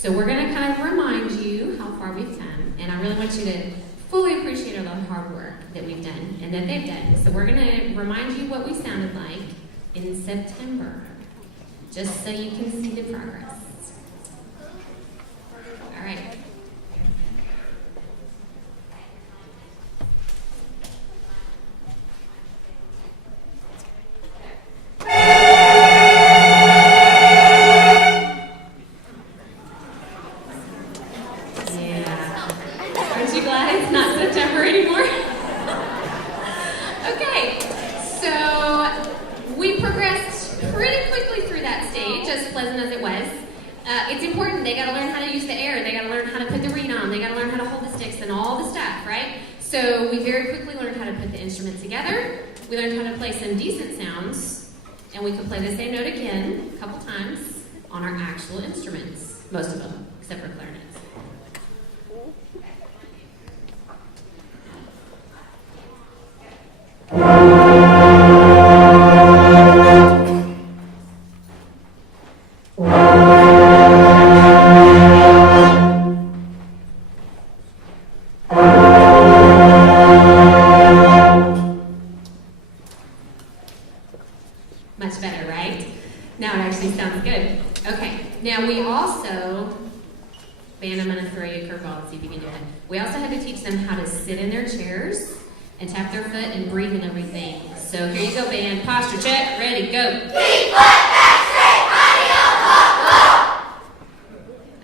So we're going to kind of remind you how far we've come, and I really want you to fully appreciate all the hard work that we've done and that they've done. So we're going to remind you what we sounded like in September, just so you can see the progress. All right. It's important. They got to learn how to use the air. They got to learn how to put the reed on. They got to learn how to hold the sticks and all the stuff, right? So we very quickly learned how to put the instruments together. We learned how to play some decent sounds, and we could play the same note again a couple times on our actual instruments, most of them, except for clarinets. We also had to teach them how to sit in their chairs and tap their foot and breathe and everything. So here you go, band. Posture check. Ready, go. Feet, foot, back, straight, body up, up, up.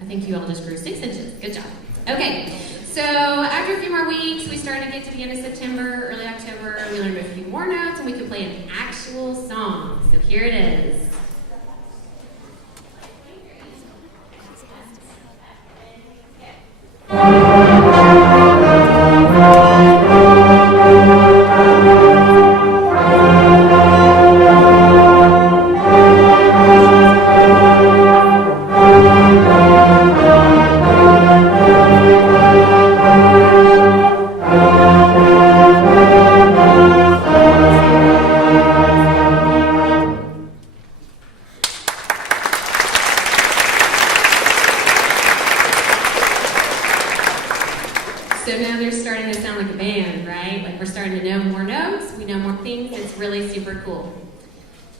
I think you all just grew 6 inches. Good job. Okay, so after a few more weeks, we started to get to the end of September, early October. We learned a few more notes, and we could play an actual song. So here it is.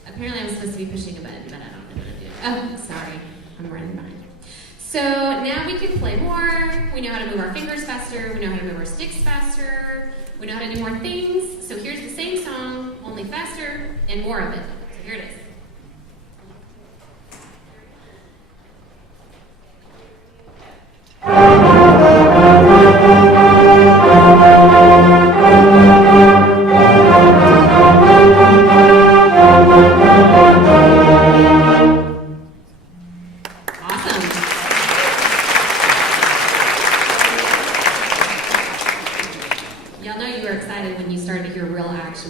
Apparently I'm supposed to be pushing a button, but I don't know what to do. Oh, sorry. I'm running behind. So now we can play more. We know how to move our fingers faster. We know how to move our sticks faster. We know how to do more things. So here's the same song, only faster and more of it. So here it is.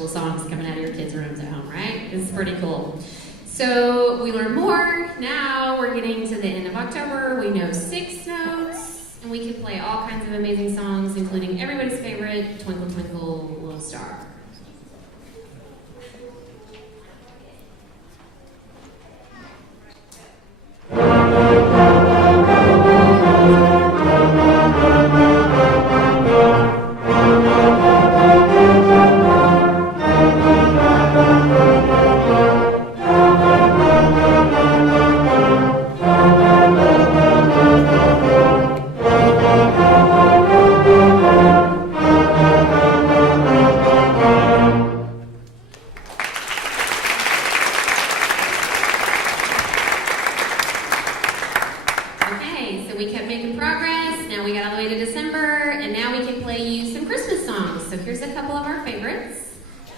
Songs coming out of your kids' rooms at home, right? This is pretty cool. So we learn more. Now we're getting to the end of October. We know 6 notes, and we can play all kinds of amazing songs, including everybody's favorite, Twinkle, Twinkle, Little Star.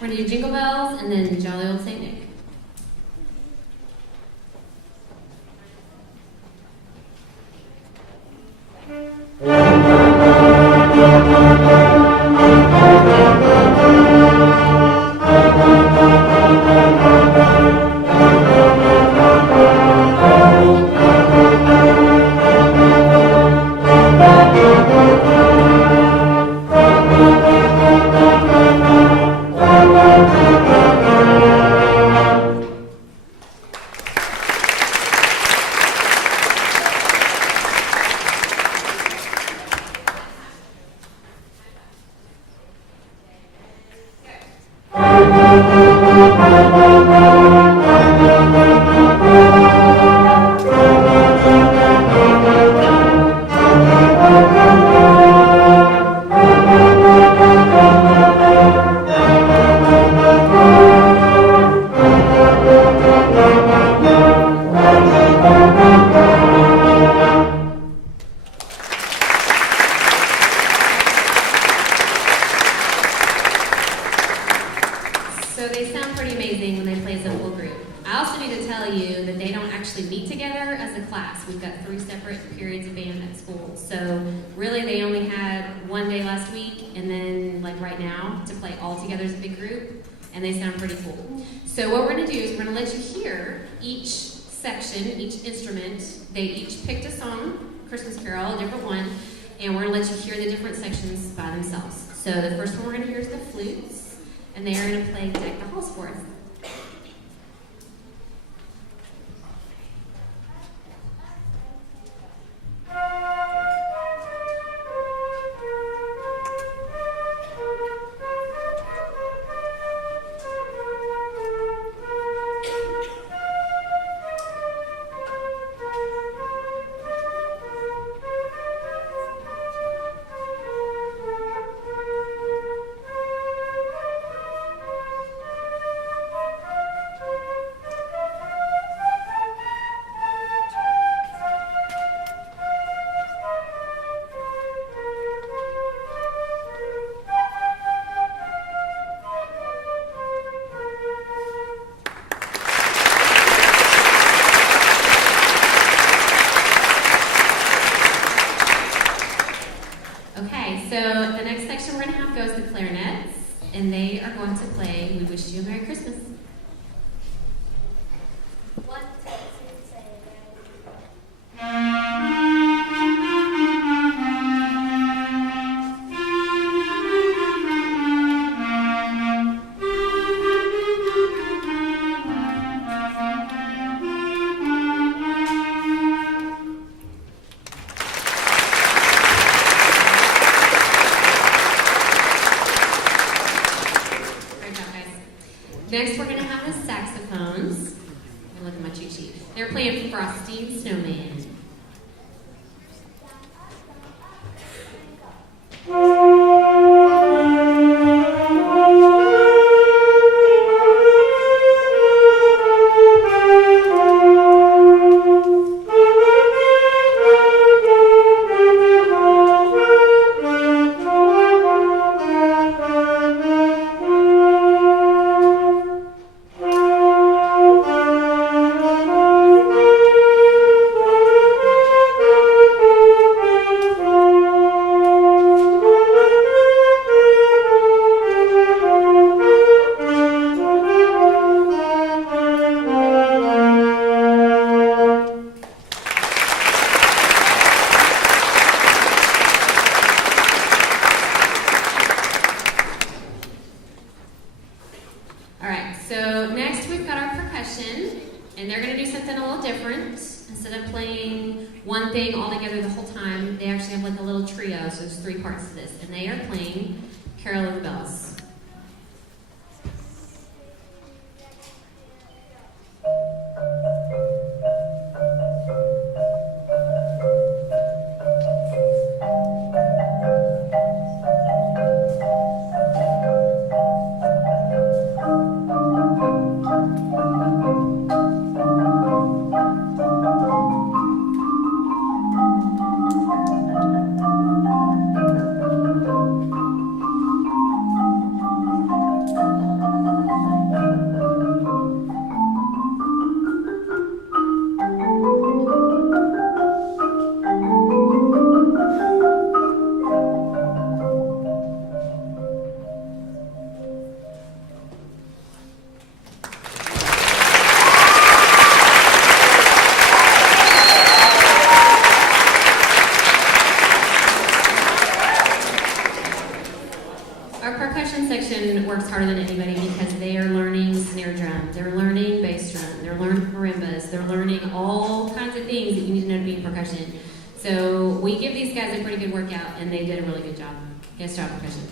We're going to do Jingle Bells and then Jolly Old St. Nick. So they sound pretty amazing when they play as a full group. I also need to tell you that they don't actually meet together as a class. We've got 3 separate periods of band at school. So really they only had one day last week and then like right now to play all together as a big group, and they sound pretty cool. So what we're going to do is we're going to let you hear each section, each instrument. They each picked a song, Christmas Carol, a different one, and we're going to let you hear the different sections by themselves. So the first one we're going to hear is the flutes, and they are going to play Deck the Halls for us. So the next section we're going to have goes the clarinets, and they are going to play We Wish You a Merry Christmas. 1, 2, 3, Next, we're going to have the saxophones. Look at my cheat sheet. They're playing Frosty and Snowman. So next we've got our percussion, and they're going to do something a little different. Instead of playing one thing all together the whole time, they actually have like a little trio, so there's 3 parts to this. And they are playing Carol of the Bells. Works harder than anybody because they are learning snare drum, they're learning bass drum, they're learning marimbas, they're learning all kinds of things that you need to know to be in percussion. So we give these guys a pretty good workout, and they did a really good job. Nice job, percussion.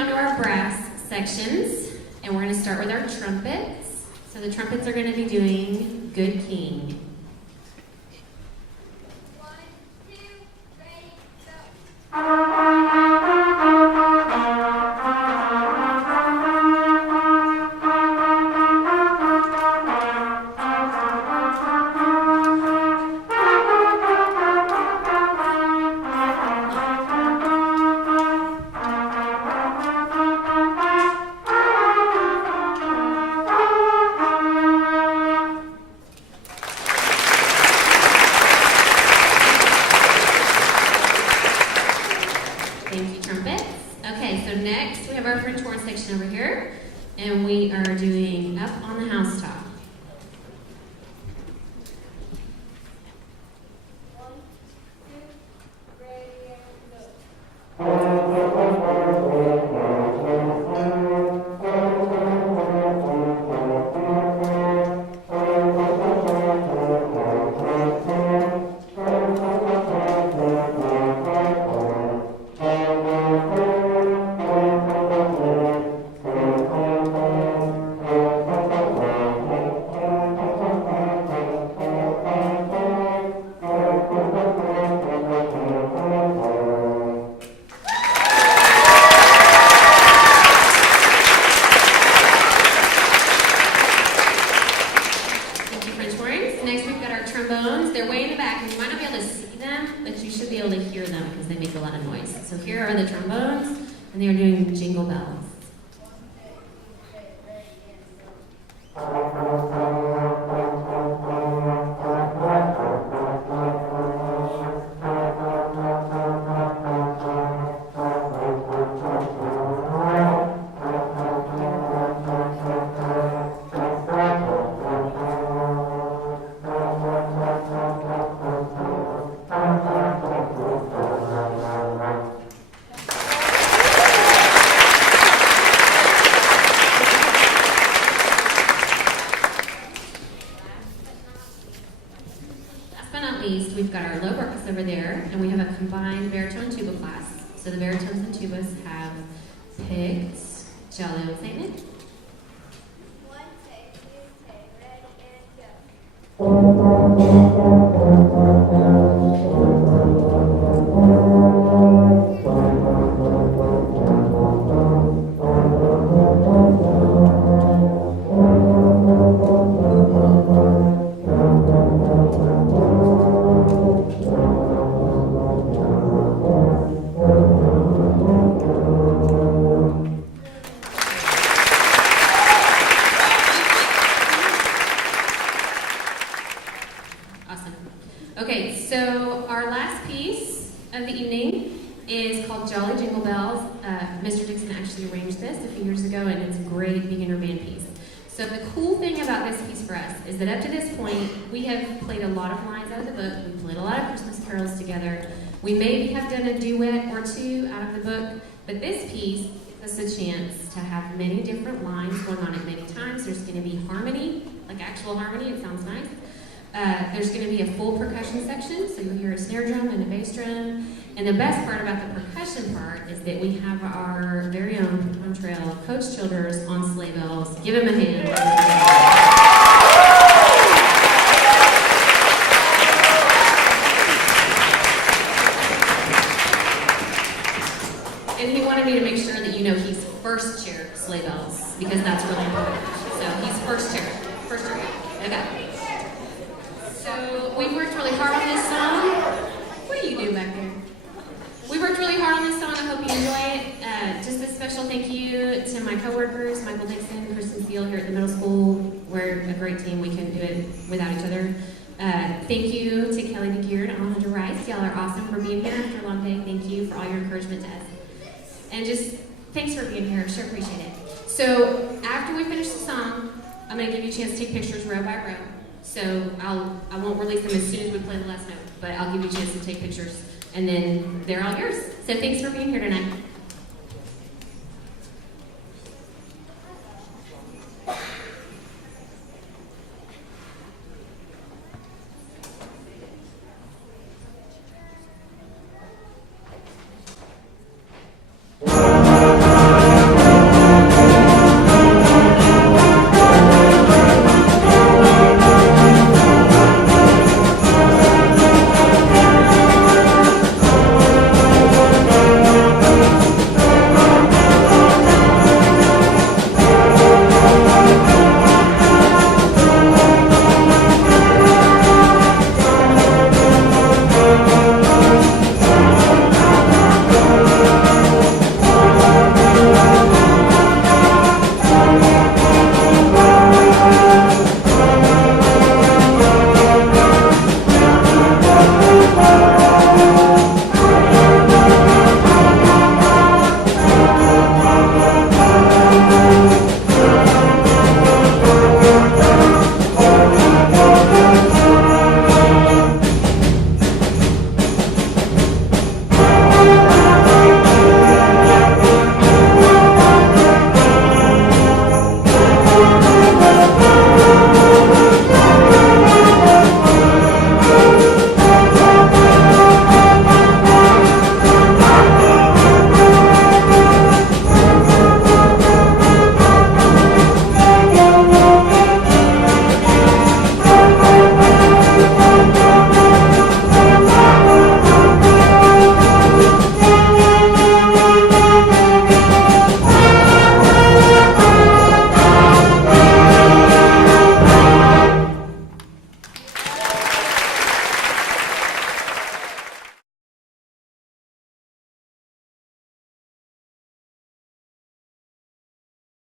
on to our brass sections, and we're going to start with our trumpets. So the trumpets are going to be doing Good King. 1, 2, ready, go. Thank you, trumpets. Okay, so next we have our French horn section over here, and we are doing Up on the Housetop. 1, 2, ready, and go. Thank you, French horns. Next we've got our trombones. They're way in the back, and you might not be able to see them, but you should be able to hear them because they make a lot of noise. So here are the trombones, and they are doing Jingle Bells. Last but not least, we've got our low orchestra over there, and we have a combined baritone tuba class. So the baritones and tubas have picked Jello and Satan. 1, 2, ready, and go. Awesome. Okay, so our last piece of the evening is called Jolly Jingle Bells. Mr. Dixon actually arranged this a few years ago, and it's a great beginner band piece. So the cool thing about this piece for us is that up to this point, we have played a lot of lines out of the book. We've played a lot of Christmas carols together. We maybe have done a duet or two out of the book, but this piece gives us a chance to have many different lines going on at many times. There's going to be harmony, like actual harmony. It sounds nice. There's going to be a full percussion section, so you'll hear a snare drum and a bass drum. And the best part about the percussion part is that we have our very own Pecan Trail Coach Childers on sleigh bells. Give him a hand. And he wanted me to make sure that you know he's first chair sleigh bells, because that's really important. So he's first chair. First chair. Okay. So we worked really hard on this song. What do you do back there? We worked really hard on this song. I hope you enjoy it. Just a special thank you to my coworkers, Michael Dixon, Kristen Steele here at the middle school. We're a great team. We couldn't do it without each other. Thank you to Kelly McGeard and Alejandra Rice. Y'all are awesome for being here after a long day. Thank you for all your encouragement to us. And just thanks for being here. I sure appreciate it. So after we finish the song, I'm going to give you a chance to take pictures row by row. So I won't release them as soon as we play the last note, but I'll give you a chance to take pictures, and then they're all yours. So thanks for being here tonight.